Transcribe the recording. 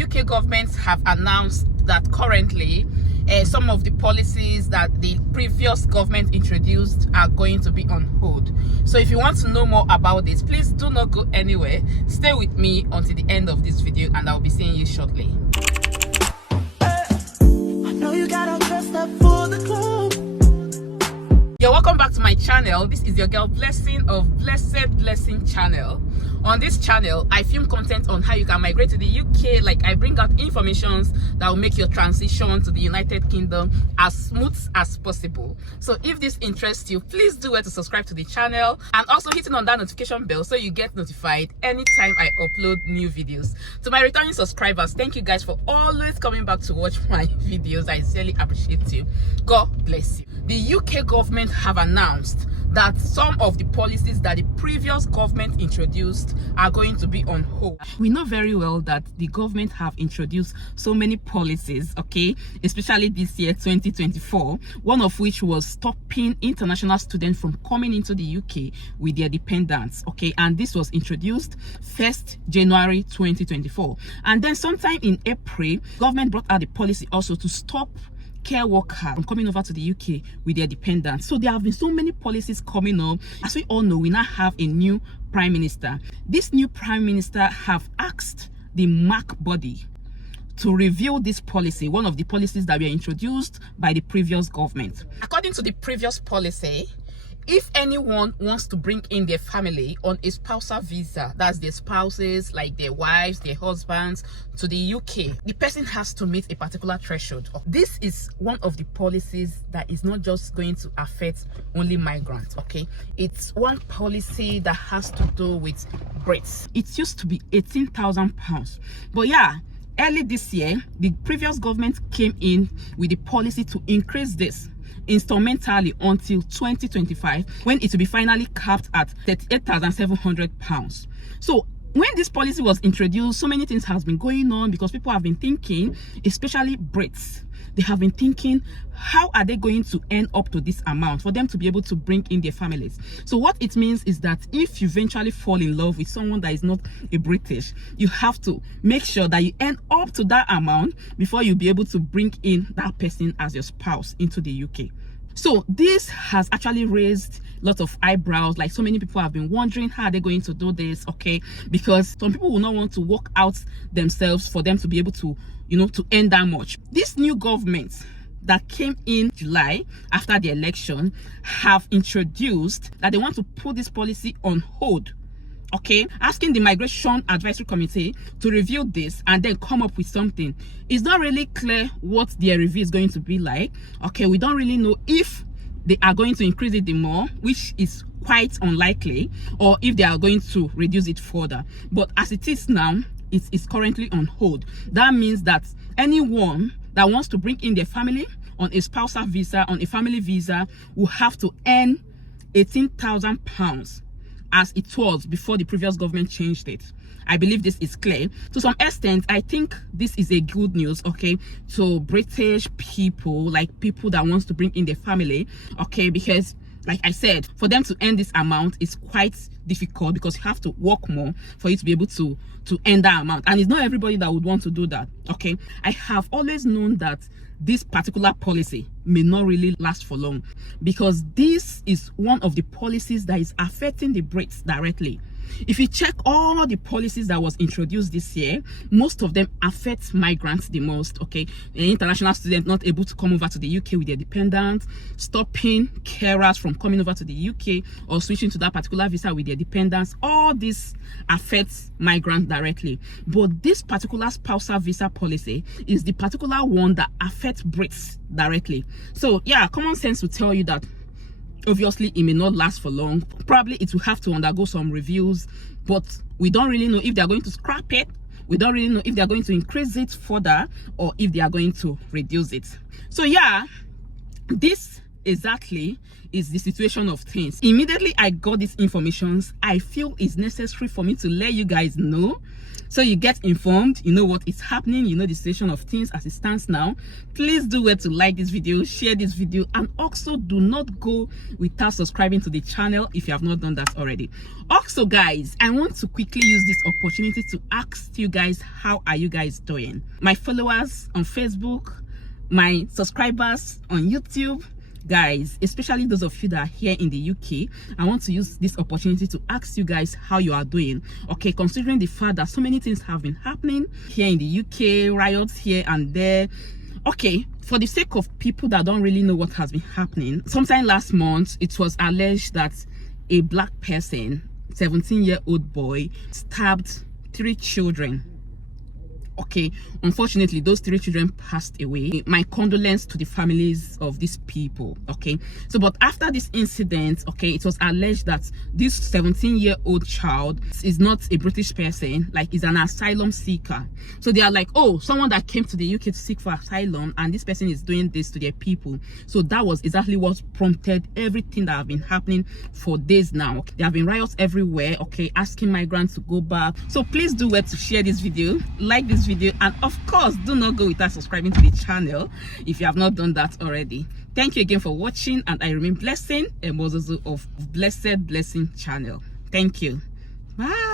the UK government have announced that currently some of the policies that the previous government introduced are going to be on hold. So if you want to know more about this, please do not go anywhere. Stay with me until the end of this video and I'll be seeing you shortly. I know you got all dressed up for the club. You're welcome back to my channel. This is your girl Blessing of Blessed Blessing channel. On this channel, I film content on how you can migrate to the UK. Like, I bring out informations that will make your transition to the United Kingdom as smooth as possible. So if this interests you, please do well to subscribe to the channel and also hitting on that notification bell so you get notified anytime I upload new videos. To my returning subscribers, thank you guys for always coming back to watch my videos. I sincerely appreciate you. God bless you. The UK government have announced that some of the policies that the previous government introduced are going to be on hold. We know very well that the government have introduced so many policies, okay, especially this year 2024, one of which was stopping international students from coming into the UK with their dependents, okay, and this was introduced 1st January 2024. And then sometime in April, government brought out the policy also to stop care workers from coming over to the UK with their dependents. So there have been so many policies coming up. As we all know, we now have a new prime minister. This new prime minister have asked the MAC body to review this policy, one of the policies that were introduced by the previous government. According to the previous policy, if anyone wants to bring in their family on a spousal visa, that's their spouses, like their wives, their husbands, to the UK, the person has to meet a particular threshold. This is one of the policies that is not just going to affect only migrants, okay? It's one policy that has to do with Brits. It used to be £18,000, but yeah, early this year, the previous government came in with the policy to increase this instrumentally until 2025, when it will be finally capped at £38,700. So when this policy was introduced, so many things has been going on because people have been thinking, especially Brits, they have been thinking, how are they going to end up to this amount for them to be able to bring in their families? So what it means is that if you eventually fall in love with someone that is not a British, you have to make sure that you end up to that amount before you'll be able to bring in that person as your spouse into the UK. So this has actually raised lots of eyebrows. Like, so many people have been wondering how are they going to do this, okay? Because some people will not want to work out themselves for them to be able to, to earn that much. This new government that came in July after the election have introduced that they want to put this policy on hold, okay, asking the Migration Advisory Committee to review this and then come up with something. It's not really clear what their review is going to be like, okay? We don't really know if they are going to increase it more, which is quite unlikely, or if they are going to reduce it further. But as it is now, it is currently on hold. That means that anyone that wants to bring in their family on a spousal visa, on a family visa, will have to earn £18,000 as it was before the previous government changed it. I believe this is clear. To some extent, I think this is a good news, okay, to British people, like people that wants to bring in their family, okay, because like I said, for them to earn this amount is quite difficult because you have to work more for you to be able to earn that amount, and it's not everybody that would want to do that, okay? I have always known that this particular policy may not really last for long because this is one of the policies that is affecting the Brits directly. If you check all the policies that was introduced this year, most of them affect migrants the most, okay? The international students not able to come over to the UK with their dependents, stopping carers from coming over to the UK or switching to that particular visa with their dependents. All this affects migrants directly. But this particular spousal visa policy is the particular one that affects Brits directly. So yeah, common sense will tell you that obviously it may not last for long. Probably it will have to undergo some reviews, but we don't really know if they're going to scrap it. We don't really know if they're going to increase it further or if they are going to reduce it. So yeah, this exactly is the situation of things. Immediately I got these informations, I feel it's necessary for me to let you guys know, so you get informed, you know what is happening, you know the situation of things as it stands now. Please do well to like this video, share this video, and also do not go without subscribing to the channel if you have not done that already. Also guys, I want to quickly use this opportunity to ask you guys, how are you guys doing? My followers on Facebook, my subscribers on YouTube, guys, especially those of you that are here in the UK, I want to use this opportunity to ask you guys how you are doing. Okay, considering the fact that so many things have been happening here in the UK, riots here and there. Okay, for the sake of people that don't really know what has been happening, sometime last month it was alleged that a black person, 17-year-old boy, stabbed 3 children. Okay, unfortunately those 3 children passed away. My condolences to the families of these people. Okay, so but after this incident, okay, it was alleged that this 17-year-old child is not a British person, like is an asylum seeker. So they are like, oh, someone that came to the UK to seek for asylum, and this person is doing this to their people. So that was exactly what prompted everything that have been happening for days now. Okay, there have been riots everywhere, okay, asking migrants to go back. So please do well to share this video, like this video, and of course do not go without subscribing to the channel if you have not done that already. Thank you again for watching, and I remain blessing, a Mozozo of Blessed Blessing channel. Thank you. Bye.